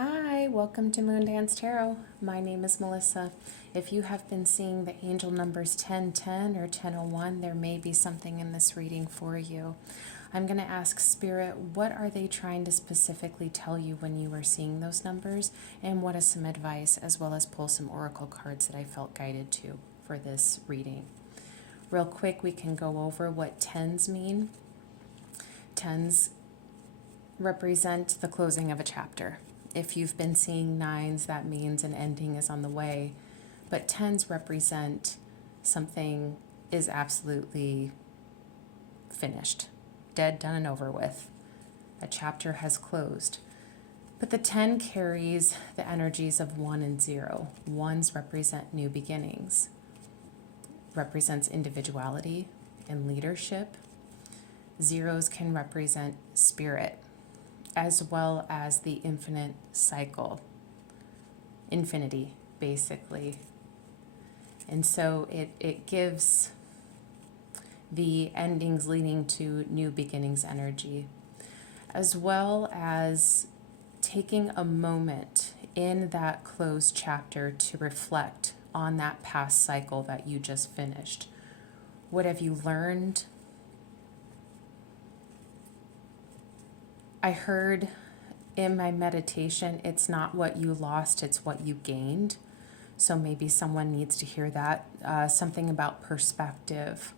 Hi, welcome to Moondance Tarot. My name is Melissa. If you have been seeing the angel numbers 1010 or 1001, there may be something in this reading for you. I'm going to ask Spirit, what are they trying to specifically tell you when you are seeing those numbers? And what is some advice, as well as pull some oracle cards that I felt guided to for this reading. Real quick, we can go over what tens mean. Tens represent the closing of a chapter. If you've been seeing nines, that means an ending is on the way. But tens represent something is absolutely finished, dead, done, and over with. A chapter has closed. But the 10 carries the energies of 1 and 0. Ones represent new beginnings, represents individuality and leadership. Zeros can represent spirit, as well as the infinite cycle, infinity, basically. And so it gives the endings leading to new beginnings energy, as well as taking a moment in that closed chapter to reflect on that past cycle that you just finished. What have you learned? I heard in my meditation, it's not what you lost, it's what you gained. So maybe someone needs to hear that. Something about perspective.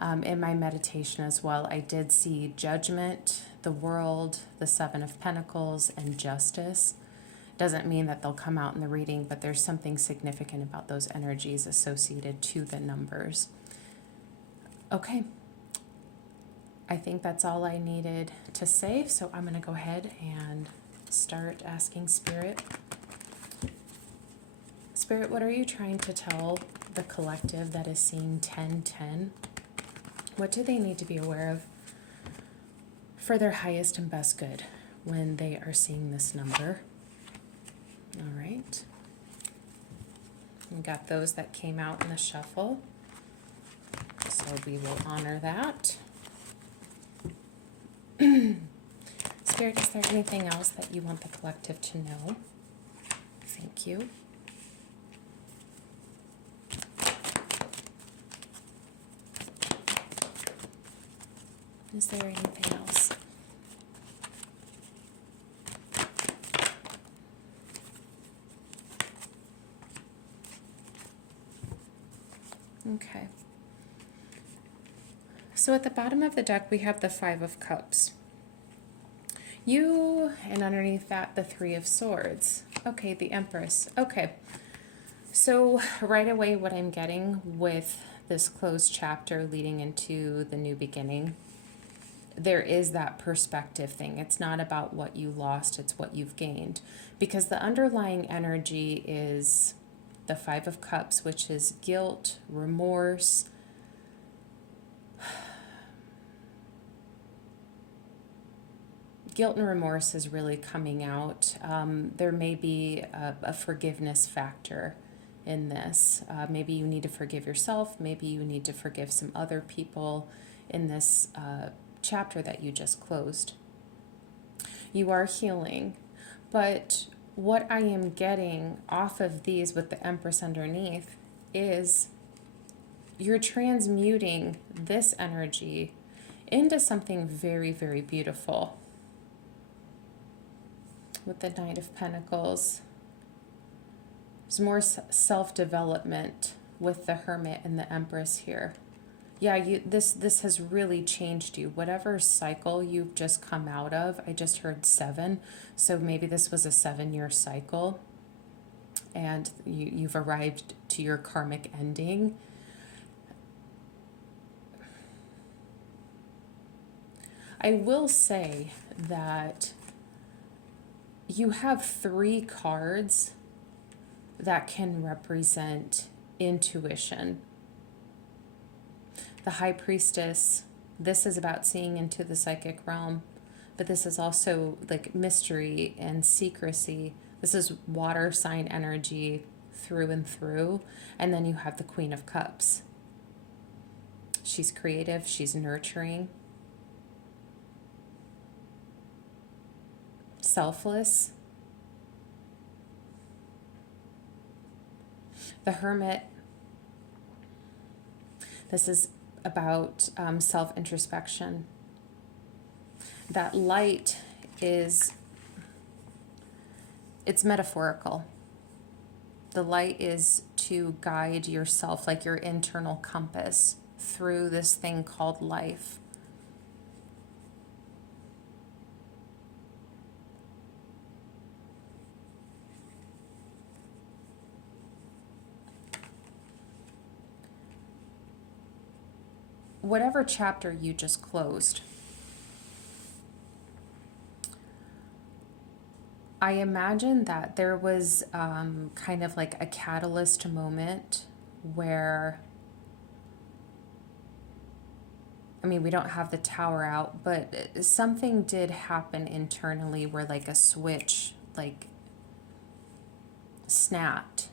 In my meditation as well, I did see judgment, the world, the Seven of Pentacles, and justice. Doesn't mean that they'll come out in the reading, but there's something significant about those energies associated to the numbers. Okay. I think that's all I needed to say, so I'm going to go ahead and start asking Spirit. Spirit, what are you trying to tell the collective that is seeing 1010? What do they need to be aware of for their highest and best good when they are seeing this number? All right. We got those that came out in the shuffle, so we will honor that. Spirit, is there anything else that you want the collective to know? Thank you. Is there anything else? Okay. So at the bottom of the deck, we have the Five of Cups. You, and underneath that, the Three of Swords. Okay, the Empress. Okay. So right away, what I'm getting with this closed chapter leading into the new beginning, there is that perspective thing. It's not about what you lost, it's what you've gained. Because the underlying energy is the Five of Cups, which is guilt, remorse, guilt and remorse is really coming out. There may be a forgiveness factor in this. Maybe you need to forgive yourself. Maybe you need to forgive some other people in this chapter that you just closed. You are healing. But what I am getting off of these with the Empress underneath is you're transmuting this energy into something very, very beautiful. With the Knight of Pentacles, there's more self-development with the Hermit and the Empress here. Yeah, this has really changed you. Whatever cycle you've just come out of, I just heard 7, so maybe this was a 7-year cycle, and you've arrived to your karmic ending. I will say that you have 3 cards that can represent intuition. The High Priestess, this is about seeing into the psychic realm, but this is also like mystery and secrecy. This is water sign energy through and through. And then you have the Queen of Cups. She's creative, she's nurturing, selfless, The Hermit, this is about self-introspection. That light is, it's metaphorical. The light is to guide yourself, like your internal compass, through this thing called life. Whatever chapter you just closed, I imagine that there was kind of like a catalyst moment where, I mean, we don't have the tower out, but something did happen internally where like a switch like snapped.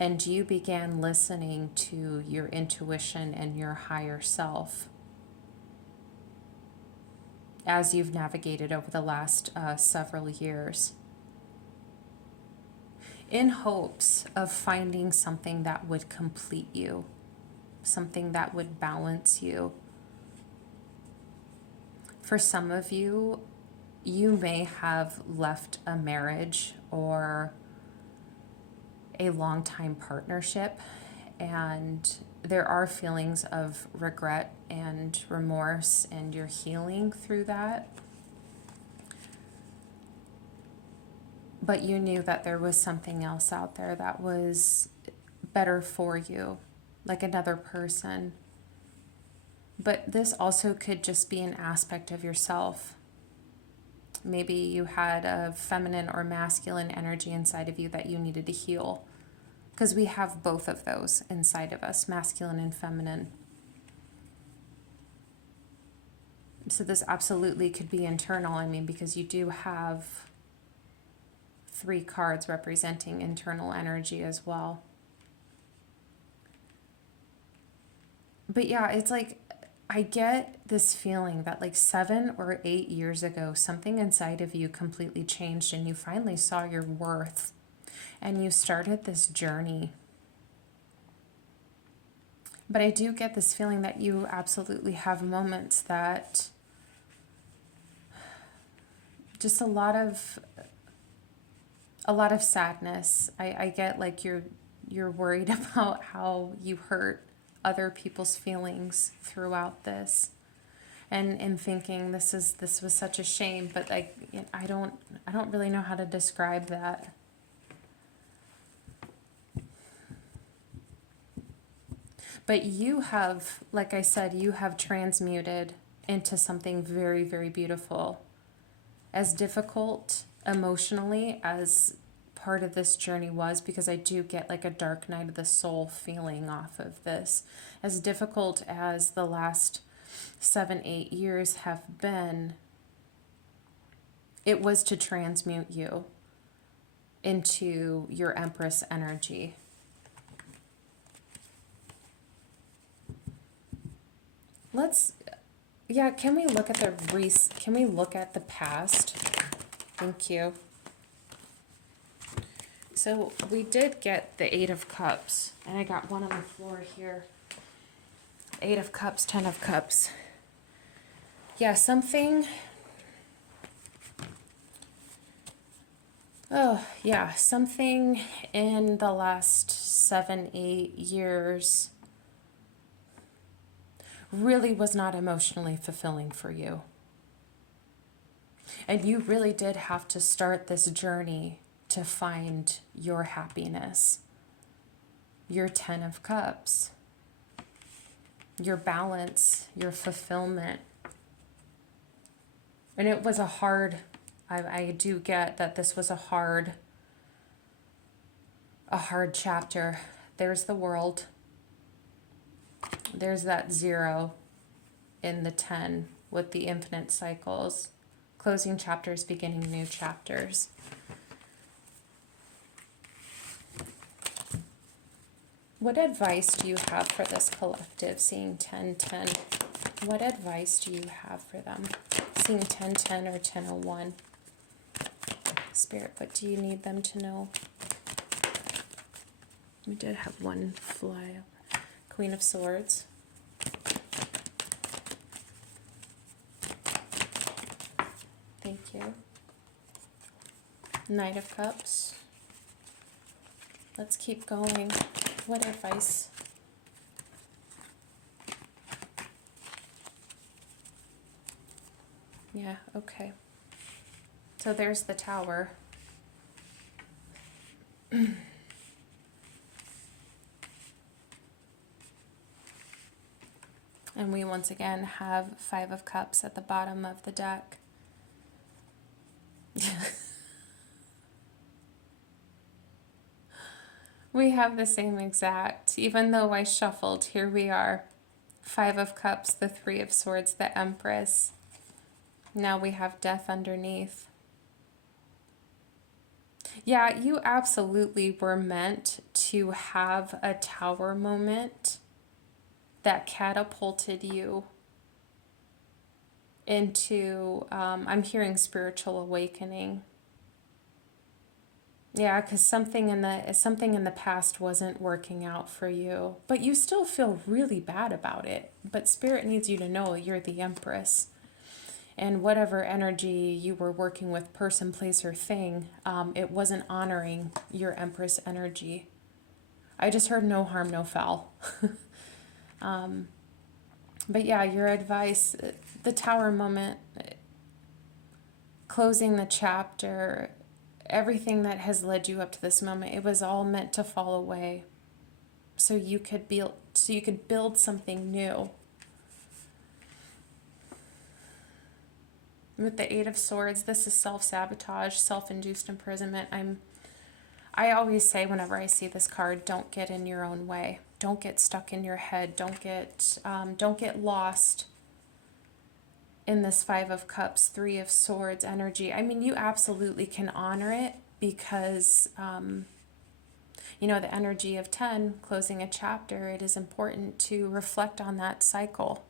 And you began listening to your intuition and your higher self as you've navigated over the last several years, in hopes of finding something that would complete you, something that would balance you. For some of you, you may have left a marriage or a long-time partnership, and there are feelings of regret and remorse, and you're healing through that. But you knew that there was something else out there that was better for you, like another person. But this also could just be an aspect of yourself. Maybe you had a feminine or masculine energy inside of you that you needed to heal. Because we have both of those inside of us, masculine and feminine. So this absolutely could be internal, I mean, because you do have 3 cards representing internal energy as well. But yeah, it's like, I get this feeling that like 7 or 8 years ago, something inside of you completely changed and you finally saw your worth and you started this journey. But I do get this feeling that you absolutely have moments that just a lot of sadness. I get like you're worried about how you hurt other people's feelings throughout this, and thinking this was such a shame, but like I don't really know how to describe that. But you have, like I said, you have transmuted into something very, very beautiful. As difficult emotionally as part of this journey was, because I do get like a dark night of the soul feeling off of this, as difficult as the last 7-8 years have been, it was to transmute you into your Empress energy. Can we look at the past? Thank you. So we did get the 8 of Cups, and I got one on the floor here. 8 of Cups, 10 of Cups. Yeah, something in the last 7-8 years really was not emotionally fulfilling for you. And you really did have to start this journey to find your happiness, your 10 of Cups, your balance, your fulfillment. And it was a hard, I do get that this was a hard chapter. There's the World. There's that 0 in the 10 with the infinite cycles. Closing chapters, beginning new chapters. What advice do you have for this collective, seeing 10-10? What advice do you have for them, seeing 10-10 or 10-01? Spirit, what do you need them to know? We did have one fly. Queen of Swords. Thank you. Knight of Cups. Let's keep going. What advice? Yeah, okay. So there's the Tower. And we once again have Five of Cups at the bottom of the deck. We have the same exact. Even though I shuffled, here we are. Five of Cups, the Three of Swords, the Empress. Now we have Death underneath. Yeah, you absolutely were meant to have a Tower moment that catapulted you into, I'm hearing spiritual awakening. Yeah, because something in the past wasn't working out for you, but you still feel really bad about it. But Spirit needs you to know you're the Empress, and whatever energy you were working with, person, place, or thing, it wasn't honoring your Empress energy. I just heard no harm, no foul. But yeah, your advice, the Tower moment, closing the chapter, everything that has led you up to this moment, it was all meant to fall away so you could build something new. With the Eight of Swords, this is self-sabotage, self-induced imprisonment. I always say whenever I see this card, don't get in your own way. Don't get stuck in your head. Don't get lost in this Five of Cups, Three of Swords energy. I mean, you absolutely can honor it because, you know, the energy of 10, closing a chapter, it is important to reflect on that cycle.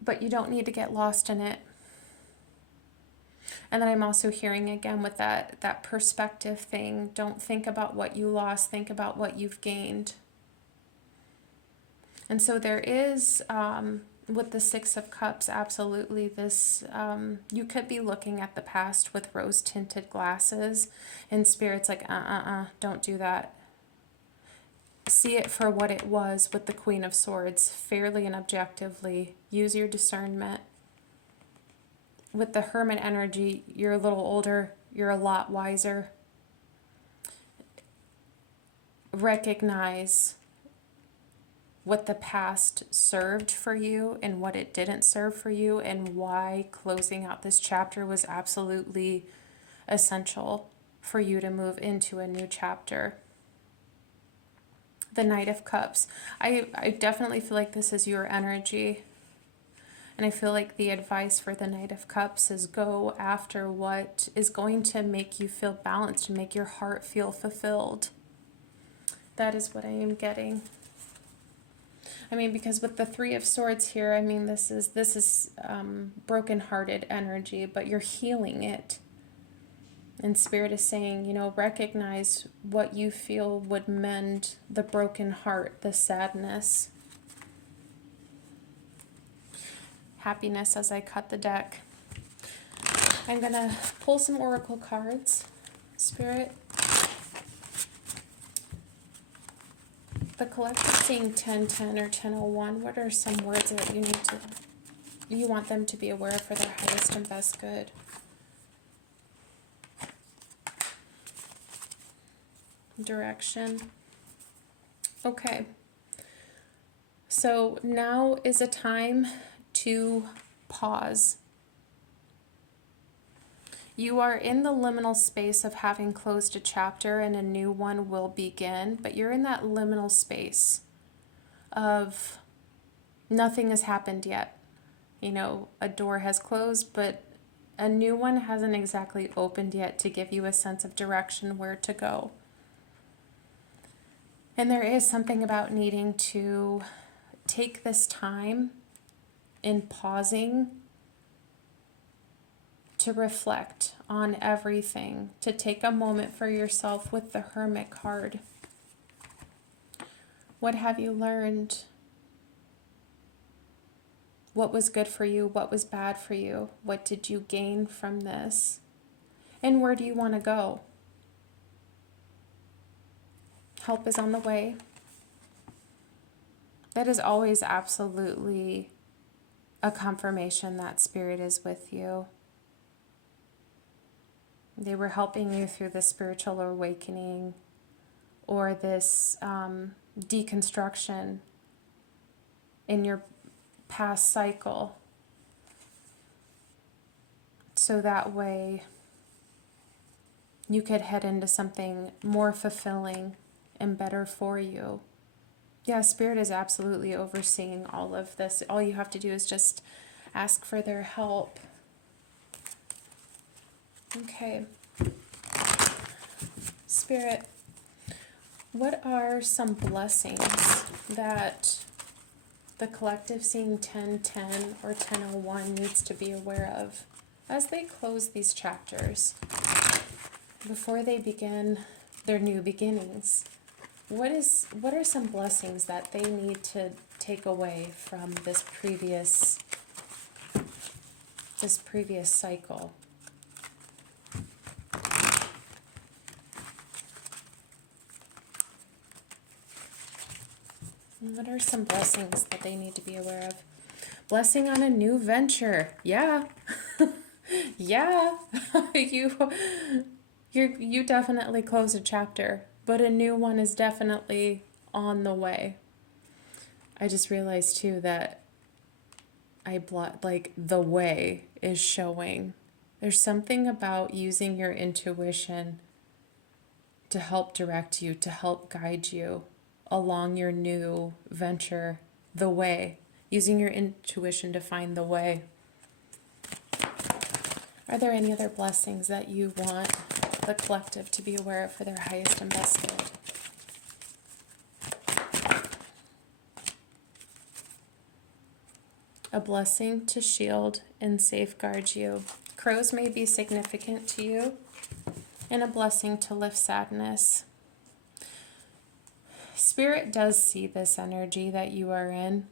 But you don't need to get lost in it. And then I'm also hearing again with that perspective thing, don't think about what you lost, think about what you've gained. And so there is, with the Six of Cups, absolutely this, you could be looking at the past with rose-tinted glasses, and Spirit's like, don't do that. See it for what it was with the Queen of Swords, fairly and objectively. Use your discernment. With the Hermit energy, you're a little older, you're a lot wiser. Recognize what the past served for you and what it didn't serve for you, and why closing out this chapter was absolutely essential for you to move into a new chapter. The Knight of Cups. I definitely feel like this is your energy. And I feel like the advice for the Knight of Cups is go after what is going to make you feel balanced and make your heart feel fulfilled. That is what I am getting. I mean, because with the Three of Swords here, I mean, this is broken-hearted energy, but you're healing it. And Spirit is saying, you know, recognize what you feel would mend the broken heart, the sadness. Happiness as I cut the deck. I'm going to pull some oracle cards. Spirit. The collective seeing 1010 or 1001. What are some words that you want them to be aware of for their highest and best good? Direction. Okay. So now is a time to pause. You are in the liminal space of having closed a chapter and a new one will begin, but you're in that liminal space of nothing has happened yet. You know, a door has closed, but a new one hasn't exactly opened yet to give you a sense of direction where to go. And there is something about needing to take this time in pausing to reflect on everything, to take a moment for yourself with the Hermit card. What have you learned? What was good for you? What was bad for you? What did you gain from this? And where do you want to go? Help is on the way. That is always absolutely a confirmation that Spirit is with you. They were helping you through this spiritual awakening or this deconstruction in your past cycle. So that way you could head into something more fulfilling and better for you. Yeah, Spirit is absolutely overseeing all of this. All you have to do is just ask for their help. Okay. Spirit, what are some blessings that the collective seeing 1010 or 1001 needs to be aware of as they close these chapters before they begin their new beginnings? What are some blessings that they need to take away from this previous cycle? What are some blessings that they need to be aware of? Blessing on a new venture. Yeah. Yeah. You definitely close a chapter, but a new one is definitely on the way. I just realized too that the way is showing. There's something about using your intuition to help direct you, to help guide you along your new venture, the way. Using your intuition to find the way. Are there any other blessings that you want the collective to be aware of for their highest and best good? A blessing to shield and safeguard you. Crows may be significant to you, and a blessing to lift sadness. Spirit does see this energy that you are in.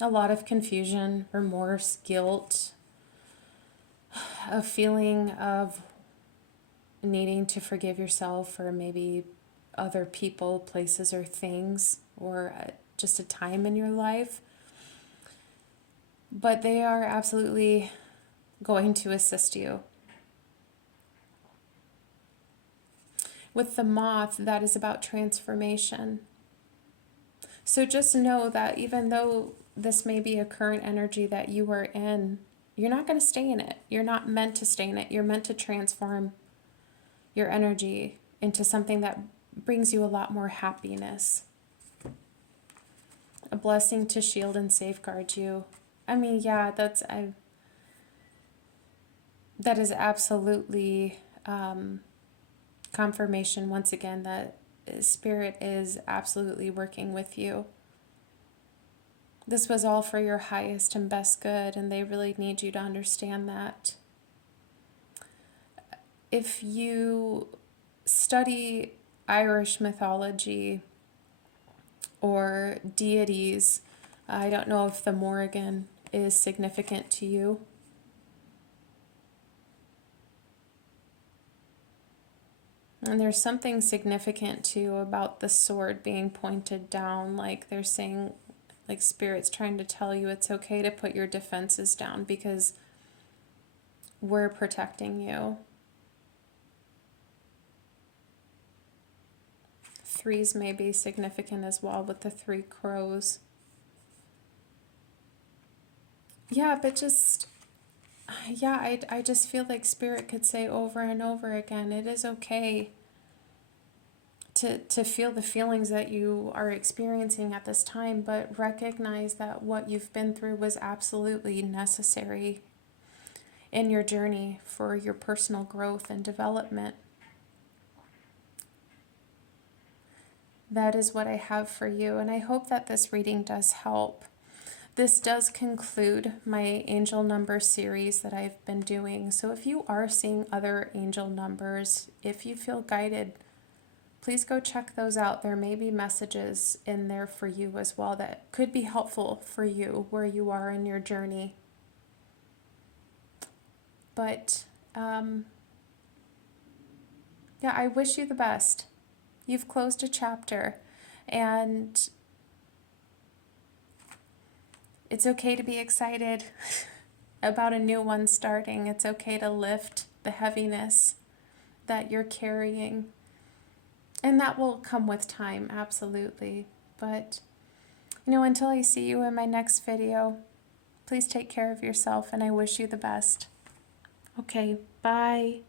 A lot of confusion, remorse, guilt, a feeling of needing to forgive yourself or maybe other people, places, or things, or just a time in your life. But they are absolutely going to assist you. With the moth, that is about transformation. So just know that even though this may be a current energy that you are in, you're not going to stay in it. You're not meant to stay in it. You're meant to transform your energy into something that brings you a lot more happiness. A blessing to shield and safeguard you. I mean, yeah, that is absolutely confirmation once again that Spirit is absolutely working with you. This was all for your highest and best good, and they really need you to understand that. If you study Irish mythology or deities, I don't know if the Morrigan is significant to you. And there's something significant too about the sword being pointed down, like they're saying, like Spirit's trying to tell you it's okay to put your defenses down because we're protecting you. Threes may be significant as well with the 3 crows. Yeah, but just, yeah, I just feel like Spirit could say over and over again, it is okay to feel the feelings that you are experiencing at this time, but recognize that what you've been through was absolutely necessary in your journey for your personal growth and development. That is what I have for you, and I hope that this reading does help. This does conclude my angel number series that I've been doing. So if you are seeing other angel numbers, if you feel guided, please go check those out. There may be messages in there for you as well that could be helpful for you where you are in your journey. But yeah, I wish you the best. You've closed a chapter, and it's okay to be excited about a new one starting. It's okay to lift the heaviness that you're carrying. And that will come with time, absolutely. But, until I see you in my next video, please take care of yourself, and I wish you the best. Okay, bye.